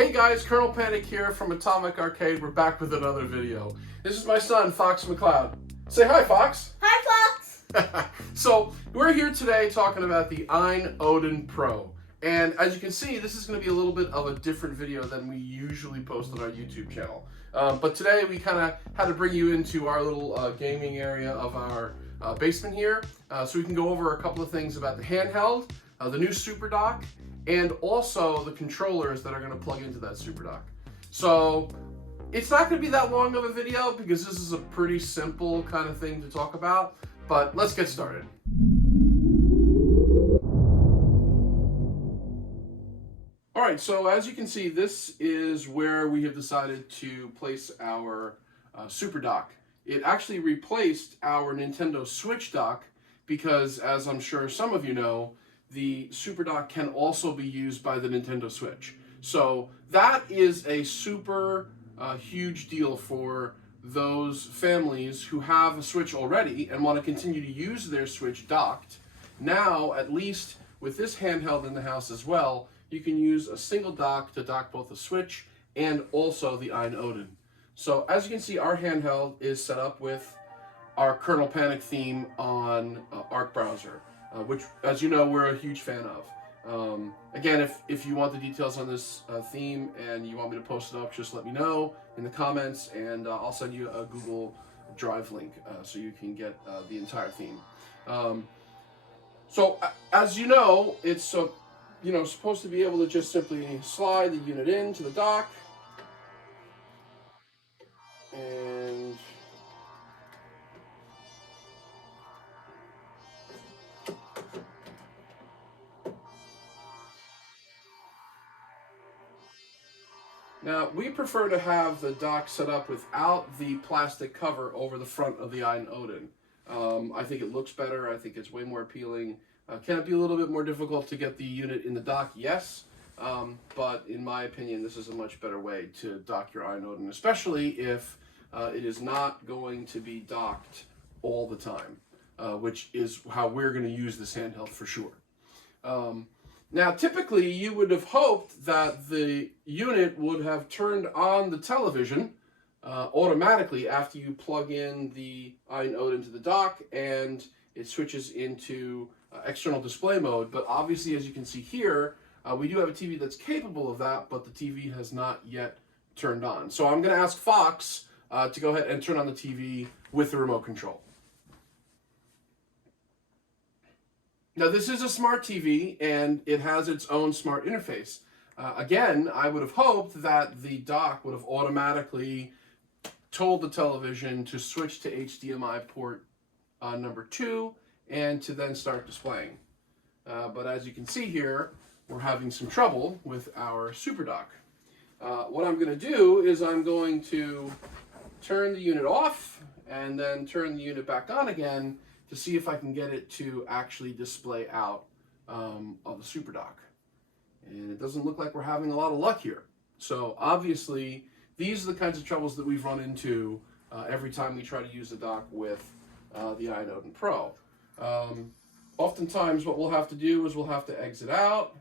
Hey guys, Colonel Panic here from Atomic Arcade. We're back with another video. This is my son, Fox McCloud. Say hi, Fox. Hi, Fox. So, we're here today talking about the Ayn Odin Pro. And as you can see, this is going to be a little bit of a different video than we usually post on our YouTube channel. But today we kind of had to bring you into our little gaming area of our basement here. So we can go over a couple of things about the handheld, the new Super Dock, and also the controllers that are going to plug into that Super Dock. So it's not going to be that long of a video because this is a pretty simple kind of thing to talk about, but let's get started. All right, so as you can see, this is where we have decided to place our Super Dock. It actually replaced our Nintendo Switch dock because, as I'm sure some of you know, the Super Dock can also be used by the Nintendo Switch. So that is a super huge deal for those families who have a Switch already and want to continue to use their Switch docked. Now, at least with this handheld in the house as well, you can use a single dock to dock both the Switch and also the Ayn Odin. So as you can see, our handheld is set up with our Colonel Panic theme on Arc Browser, which, as you know, we're a huge fan of. Again, if you want the details on this theme and you want me to post it up, just let me know in the comments, and I'll send you a Google Drive link so you can get the entire theme. So as you know, it's supposed to be able to just simply slide the unit into the dock, and now we prefer to have the dock set up without the plastic cover over the front of the Ayn Odin. I think it looks better. I think it's way more appealing. Can it be a little bit more difficult to get the unit in the dock? Yes. But in my opinion, this is a much better way to dock your Ayn Odin, especially if it is not going to be docked all the time, which is how we're going to use this handheld for sure. Now, typically, you would have hoped that the unit would have turned on the television automatically after you plug in the Ayn Odin to the dock and it switches into external display mode. But obviously, as you can see here, we do have a TV that's capable of that, but the TV has not yet turned on. So I'm going to ask Fox to go ahead and turn on the TV with the remote control. Now, this is a smart TV, and it has its own smart interface. Again, I would have hoped that the dock would have automatically told the television to switch to HDMI port number 2 and to then start displaying. But as you can see here, we're having some trouble with our Super Dock. What I'm going to do is I'm going to turn the unit off and then turn the unit back on again to see if I can get it to actually display out of the Super Dock. And it doesn't look like we're having a lot of luck here. So obviously, these are the kinds of troubles that we've run into every time we try to use the dock with the Ayn Odin Pro. Oftentimes what we'll have to do is we'll have to exit out,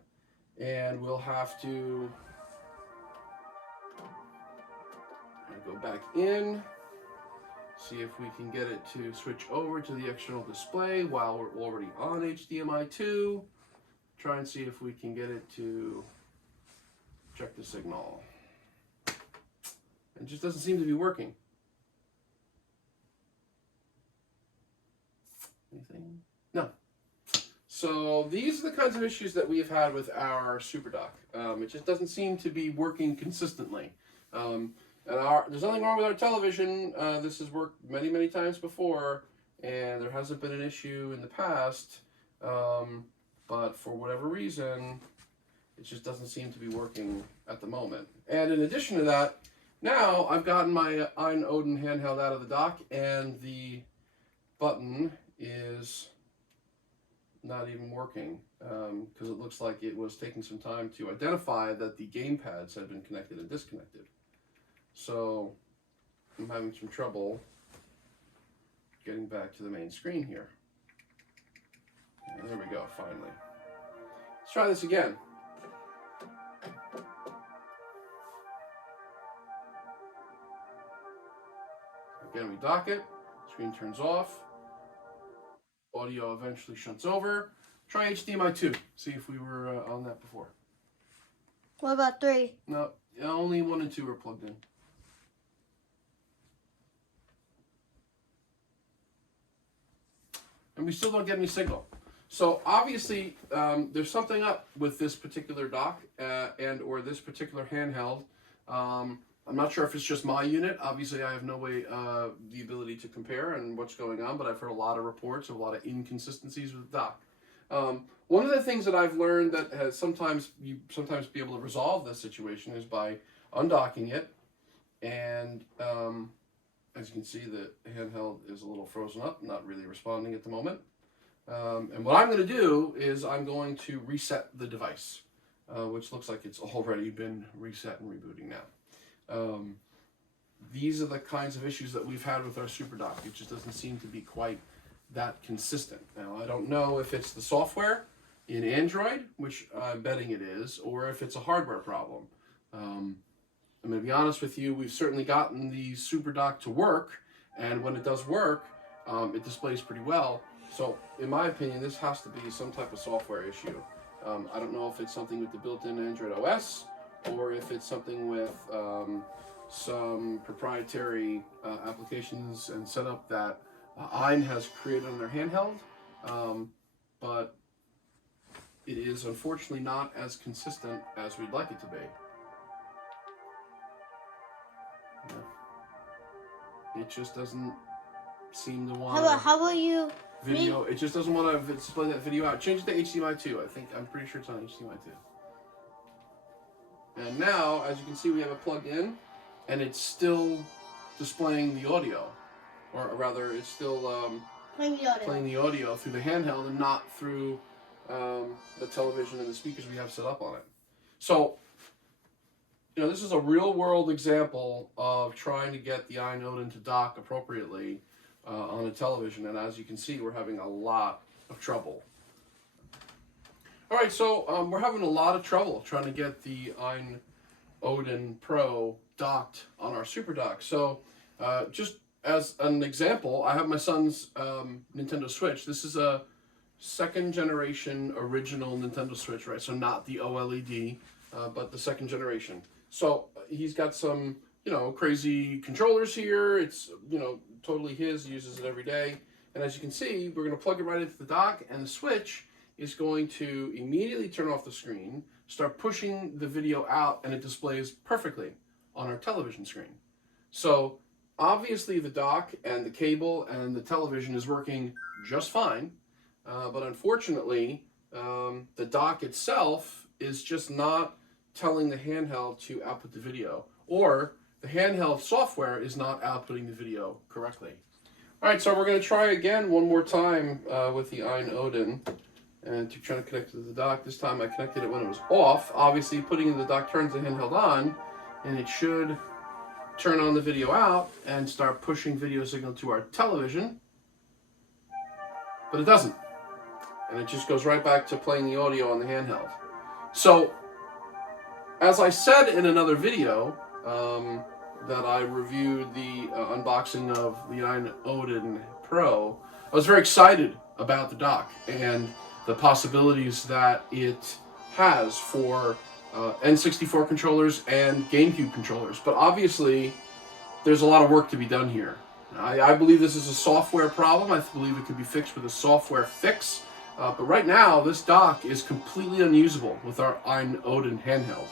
and we'll have to go back in, see if we can get it to switch over to the external display while we're already on HDMI 2. Try and see if we can get it to check the signal. It just doesn't seem to be working. Anything? No. So these are the kinds of issues that we've had with our Super Dock. It just doesn't seem to be working consistently. There's nothing wrong with our television. This has worked many, many times before, and there hasn't been an issue in the past. But for whatever reason, it just doesn't seem to be working at the moment. And in addition to that, now I've gotten my Ayn Odin handheld out of the dock, and the button is not even working because it looks like it was taking some time to identify that the game pads had been connected and disconnected. So I'm having some trouble getting back to the main screen here. And there we go, finally. Let's try this again. Again, we dock it, screen turns off, audio eventually shunts over. Try HDMI 2, see if we were on that before. What about 3? No, only 1 and 2 are plugged in. And we still don't get any signal. So obviously, there's something up with this particular dock and or this particular handheld. I'm not sure if it's just my unit. Obviously, I have no way, the ability to compare and what's going on, but I've heard a lot of reports of a lot of inconsistencies with the dock. One of the things that I've learned that has sometimes be able to resolve this situation is by undocking it, and as you can see, the handheld is a little frozen up, not really responding at the moment. And what I'm going to do is I'm going to reset the device, which looks like it's already been reset and rebooting now. These are the kinds of issues that we've had with our Super Dock. It just doesn't seem to be quite that consistent. Now, I don't know if it's the software in Android, which I'm betting it is, or if it's a hardware problem. I'm going to be honest with you, we've certainly gotten the Super Dock to work, and when it does work, it displays pretty well. So, in my opinion, this has to be some type of software issue. I don't know if it's something with the built-in Android OS, or if it's something with some proprietary applications and setup that Ayn has created on their handheld, but it is unfortunately not as consistent as we'd like it to be. Yeah. It just doesn't seem to want to... How about you... Video, it just doesn't want to display that video out. Change it to HDMI 2. I'm pretty sure it's on HDMI 2. And now, as you can see, we have it plugged in, and it's still displaying the audio. Or rather, it's still playing the audio through the handheld and not through the television and the speakers we have set up on it. So, you know, this is a real-world example of trying to get the Ayn Odin to dock appropriately on a television, and as you can see, we're having a lot of trouble. All right, so we're having a lot of trouble trying to get the Ayn Odin Pro docked on our Super Dock. So just as an example, I have my son's Nintendo Switch. This is a second generation original Nintendo Switch, right? So not the OLED, but the second generation. So he's got some, you know, crazy controllers here. It's, you know, totally his, uses it every day. And as you can see, we're going to plug it right into the dock, and the Switch is going to immediately turn off the screen, start pushing the video out, and it displays perfectly on our television screen. So obviously the dock and the cable and the television is working just fine, but unfortunately the dock itself is just not telling the handheld to output the video, or the handheld software is not outputting the video correctly. All right, so we're going to try again one more time with the Ayn Odin, and to try to connect it to the dock. This time I connected it when it was off. Obviously, putting it in the dock turns the handheld on, and it should turn on the video out and start pushing video signal to our television, but it doesn't. And it just goes right back to playing the audio on the handheld. So, as I said in another video, that I reviewed the unboxing of the Ayn Odin Pro, I was very excited about the dock and the possibilities that it has for N64 controllers and GameCube controllers. But obviously, there's a lot of work to be done here. I believe this is a software problem. I believe it could be fixed with a software fix. But right now, this dock is completely unusable with our Ayn Odin handheld.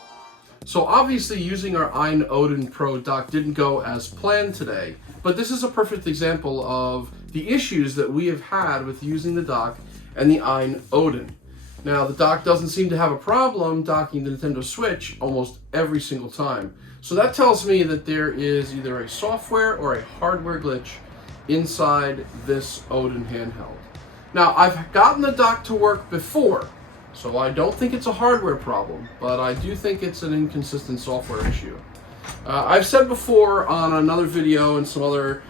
So obviously using our Ayn Odin Pro dock didn't go as planned today, but this is a perfect example of the issues that we have had with using the dock and the Ayn Odin. Now the dock doesn't seem to have a problem docking the Nintendo Switch almost every single time. So that tells me that there is either a software or a hardware glitch inside this Odin handheld. Now I've gotten the dock to work before, so I don't think it's a hardware problem, but I do think it's an inconsistent software issue. I've said before on another video and some other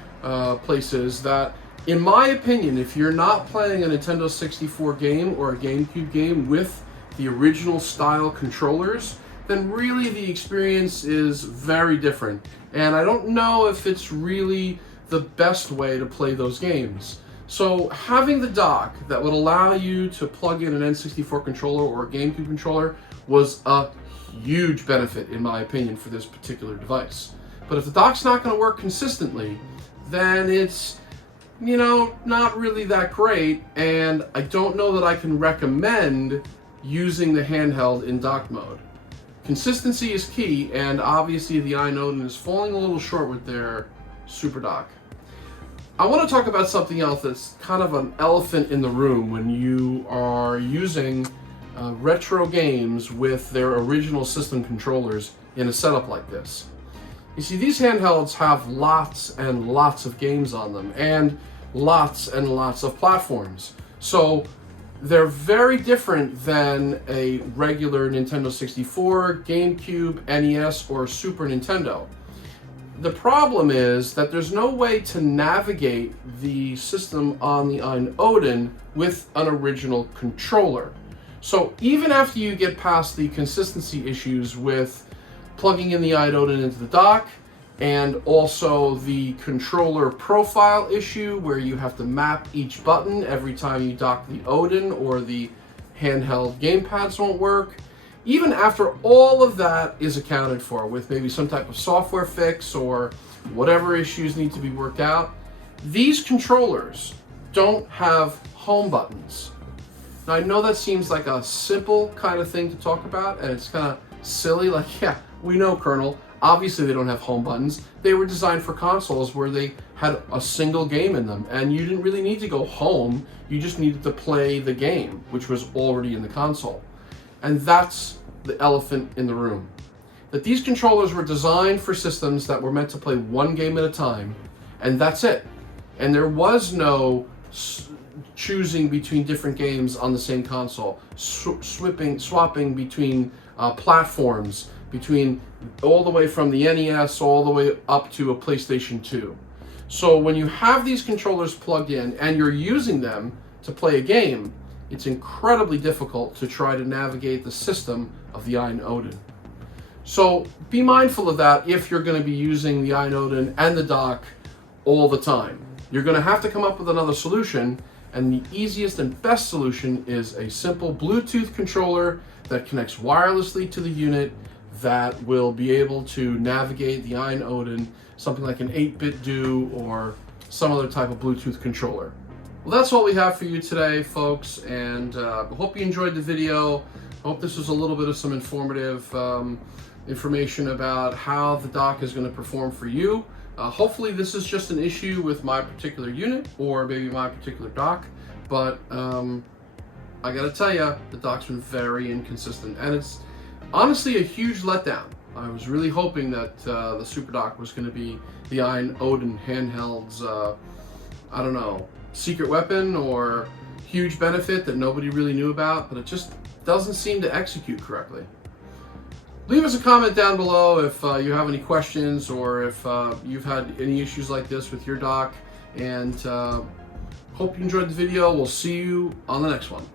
places that, in my opinion, if you're not playing a Nintendo 64 game or a GameCube game with the original style controllers, then really the experience is very different. And I don't know if it's really the best way to play those games. So having the dock that would allow you to plug in an N64 controller or a GameCube controller was a huge benefit, in my opinion, for this particular device. But if the dock's not going to work consistently, then it's, you know, not really that great, and I don't know that I can recommend using the handheld in dock mode. Consistency is key, and obviously the Ayn Odin is falling a little short with their Super Dock. I want to talk about something else that's kind of an elephant in the room when you are using retro games with their original system controllers in a setup like this. You see, these handhelds have lots and lots of games on them and lots of platforms. So they're very different than a regular Nintendo 64, GameCube, NES, or Super Nintendo. The problem is that there's no way to navigate the system on the Ayn Odin with an original controller. So even after you get past the consistency issues with plugging in the Ayn Odin into the dock, and also the controller profile issue where you have to map each button every time you dock the Odin or the handheld gamepads won't work, even after all of that is accounted for with maybe some type of software fix or whatever issues need to be worked out, these controllers don't have home buttons. Now, I know that seems like a simple kind of thing to talk about, and it's kind of silly, like, yeah, we know, Colonel, obviously they don't have home buttons. They were designed for consoles where they had a single game in them, and you didn't really need to go home, you just needed to play the game, which was already in the console. And that's the elephant in the room. That these controllers were designed for systems that were meant to play one game at a time, and that's it. And there was no choosing between different games on the same console, swapping between platforms, between all the way from the NES all the way up to a PlayStation 2. So when you have these controllers plugged in and you're using them to play a game, it's incredibly difficult to try to navigate the system of the Ayn Odin. So be mindful of that if you're going to be using the Ayn Odin and the dock all the time. You're going to have to come up with another solution, and the easiest and best solution is a simple Bluetooth controller that connects wirelessly to the unit that will be able to navigate the Ayn Odin, something like an 8-bit do or some other type of Bluetooth controller. Well, that's all we have for you today, folks, and I hope you enjoyed the video. I hope this was a little bit of some informative information about how the dock is going to perform for you. Hopefully this is just an issue with my particular unit or maybe my particular dock, but I gotta tell you, the dock's been very inconsistent, and it's honestly a huge letdown. I was really hoping that the Super Dock was going to be the Ayn Odin handheld's, I don't know, secret weapon or huge benefit that nobody really knew about, but it just doesn't seem to execute correctly. Leave us a comment down below if you have any questions or if you've had any issues like this with your dock, and hope you enjoyed the video. We'll see you on the next one.